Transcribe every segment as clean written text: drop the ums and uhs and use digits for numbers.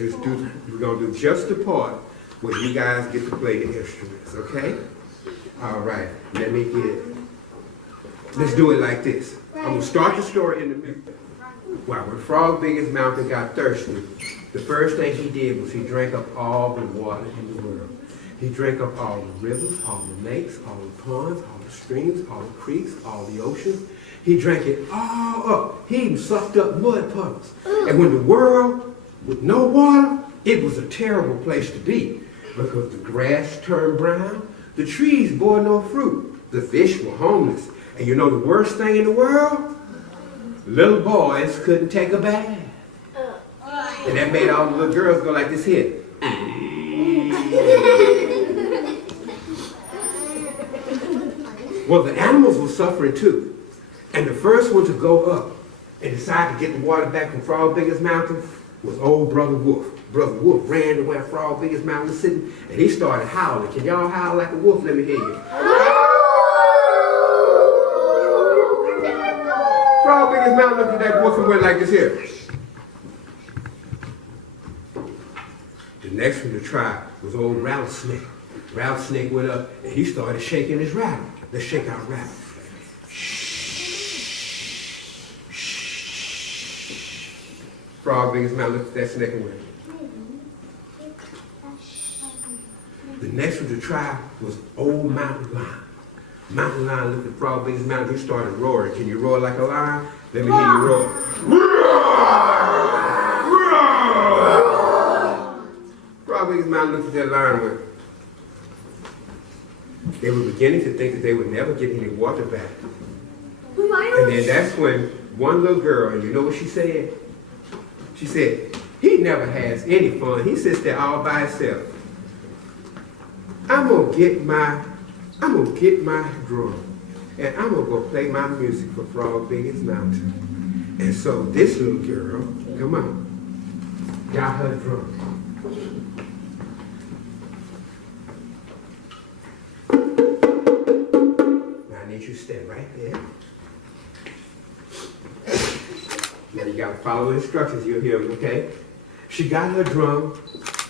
we're gonna do just the part where you guys get to play the instruments, okay? All right, let's do it like this. I'm gonna start the story in the middle. Well, when Frog Big as Mountain got thirsty, the first thing he did was he drank up all the water in the world. He drank up all the rivers, all the lakes, all the ponds, all the streams, all the creeks, all the oceans. He drank it all up. He even sucked up mud puddles. And when the world with no water, it was a terrible place to be because the grass turned brown, the trees bore no fruit, the fish were homeless. And you know the worst thing in the world? Little boys couldn't take a bath. And that made all the little girls go like this here. Well, the animals were suffering too. And the first one to go up and decide to get the water back from Frog Biggest Mountain was old Brother Wolf. Brother Wolf ran to where Frog Biggest Mountain was sitting, and he started howling. Can y'all howl like a wolf? Let me hear you. Frog Biggest Mountain looked at that wolf and went like this here. The next one to try was old Rattlesnake. Rattlesnake went up and he started shaking his rattle. Let's shake our rattle. Frog Biggest Mountain looked at that snake and went. The next one to try was old Mountain Lion. Mountain Lion looked at Frog Biggest Mountain. He started roaring. Can you roar like a lion? Let me hear you roar. Frog Biggest Mountain looked at that lion and went. They were beginning to think that they would never get any water back. And then that's when one little girl, and you know what she said? She said, he never has any fun. He sits there all by himself. I'm gonna get my drum, and I'm gonna go play my music for Frog Biggest Mountain. And so this little girl, come on, got her drum. Now I need you to stand right there. Now you gotta follow the instructions, you'll hear them, okay? She got her drum,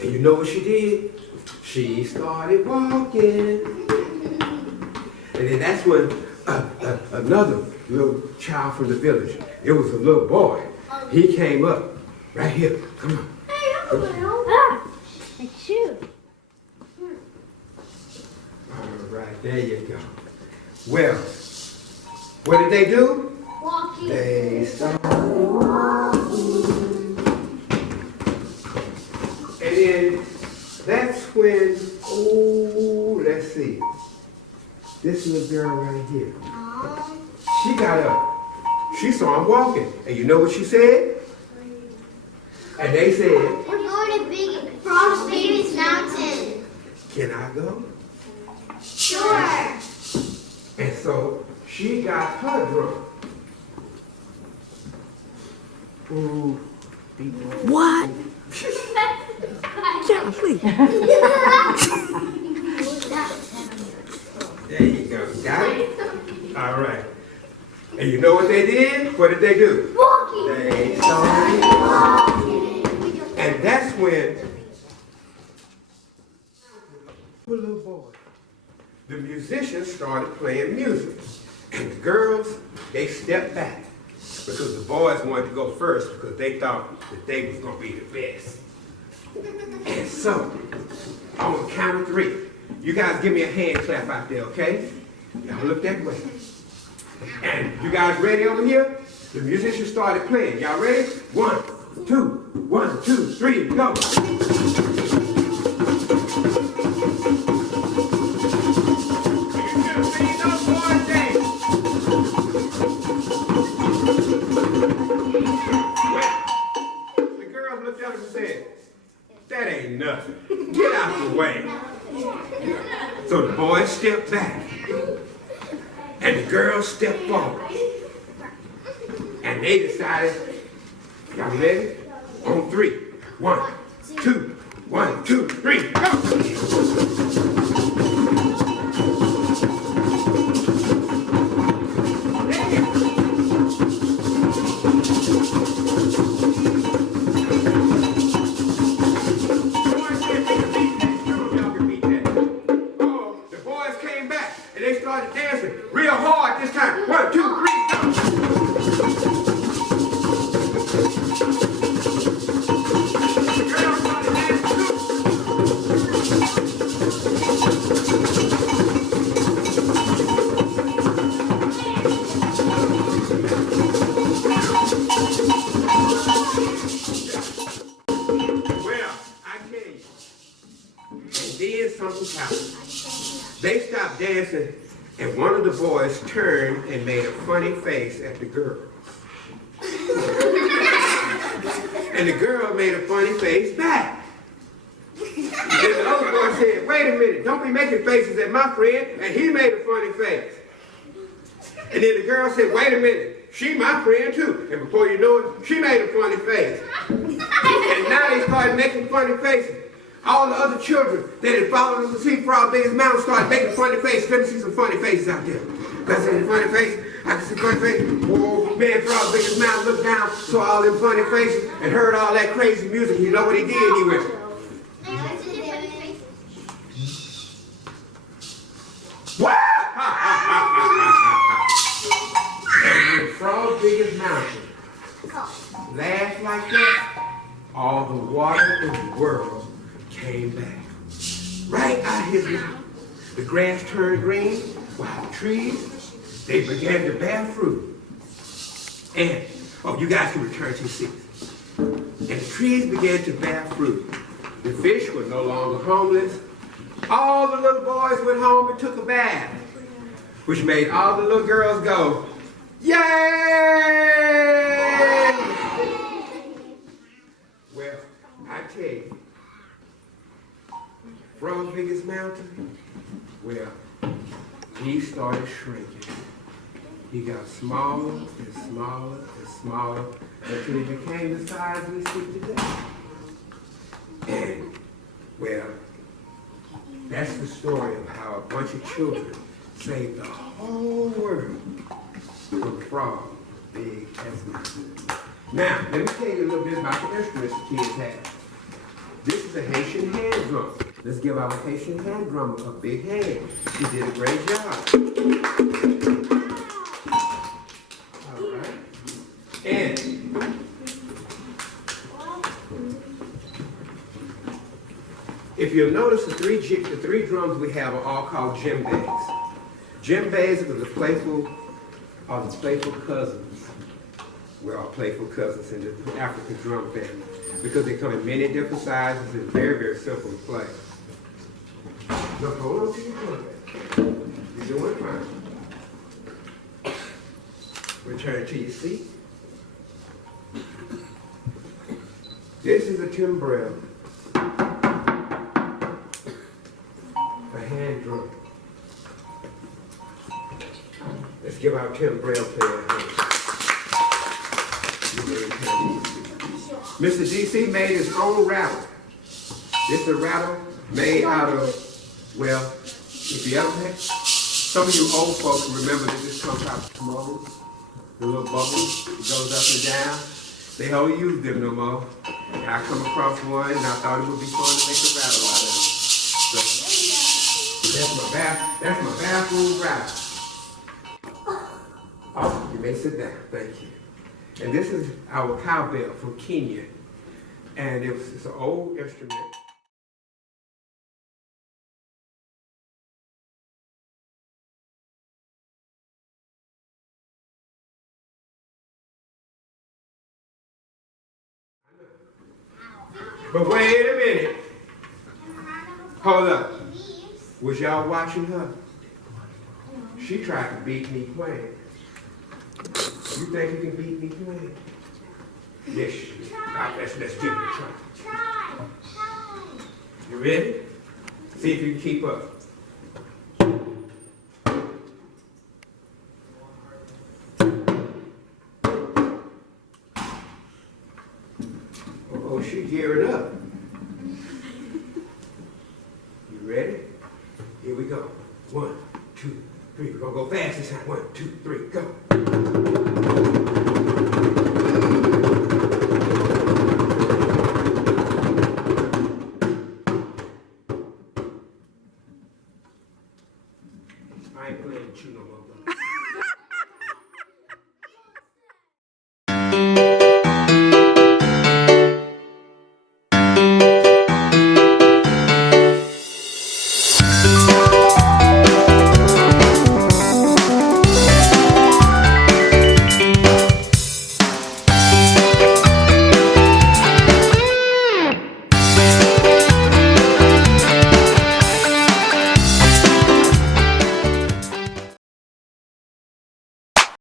and you know what she did? She started walking. And then that's when another little child from the village, it was a little boy, he came up, right here, come on. Hey, I'm it's you. All right, there you go. Well, what did they do? Walking. They started walking. And then that's when, let's see. This little girl right here. She got up. She saw him walking. And you know what she said? And they said, we're going to Frog Biggest Mountain. can I go? Sure. And so she got her drum. Ooh. What? Golly. There you go. Got it? All right. And you know what they did? What did they do? Walking. They started walking. And that's when the little boy, the musicians started playing music. And the girls, they stepped back because the boys wanted to go first because they thought that they was going to be the best. And so, on the count of 3, you guys give me a hand clap out there, okay? Y'all look that way. And you guys ready over here? The musicians started playing. Y'all ready? 1, 2, 1, 2, 3, go. The girls looked at us and said, that ain't nothing. Get out the way. So the boys stepped back. And the girls stepped forward. And they decided, y'all ready? On 3. 1, 2, 1, 2, 3, go! then something happened. They stopped dancing, and one of the boys turned and made a funny face at the girl. And the girl made a funny face back. And the other boy said, wait a minute, don't be making faces at my friend. And he made a funny face. And then the girl said, wait a minute, she my friend too. And before you know it, she made a funny face. And now they started making funny faces. All the other children that had followed them to see Frog Big as Mountain started making funny faces. Let me see some funny faces out there. Let's see some funny faces. I can see funny faces. Whoa, man, Frog Big as Mountain looked down, saw all them funny faces, and heard all that crazy music. You know what he did? He went, wow! And when Frog Big as Mountain laughed like that, all the water in the world came back. Right out of his mouth. The grass turned green, while the trees, they began to bear fruit. And, oh, you guys can return to your seats. And the trees began to bear fruit. The fish were no longer homeless. All the little boys went home and took a bath, which made all the little girls go, yay! Well, I tell you, Frog Big as Mountain, well, he started shrinking. He got smaller and smaller and smaller until he became the size we see today. And, well, that's the story of how a bunch of children saved the whole world from Frog Big as Mountain. Now, let me tell you a little bit about the instruments the kids have. This is a Haitian hand drum. Let's give our Haitian hand drummer a big hand. He did a great job. All right. And if you'll notice, the three drums we have are all called djembes. Djembes are the playful cousins. We're all playful cousins in the African drum family because they come in many different sizes and very, very simple to play. Now hold on to your drum bag. You're doing fine. Return to your seat. This is a timbrel, a hand drum. Let's give our timbrel player a hand. Mr. DC made his own rattle. This is a rattle made out of, well, if you ever had, some of you old folks remember that this comes out of bubbles, the little bubbles, it goes up and down. They don't use them no more. And I come across one and I thought it would be fun to make a rattle out of it. So that's my bathroom rattle. Oh, you may sit down, thank you. And this is our cowbell from Kenya. And it's an old instrument. But wait a minute. Hold up. Was y'all watching her? She tried to beat me playing. You think you can beat me playing? Yes. Let's give it a try. You ready? See if you can keep up. Oh, she gearing up. You ready? Here we go. 1, 2, 3. We're gonna go fast this time. 1, 2, 3, go.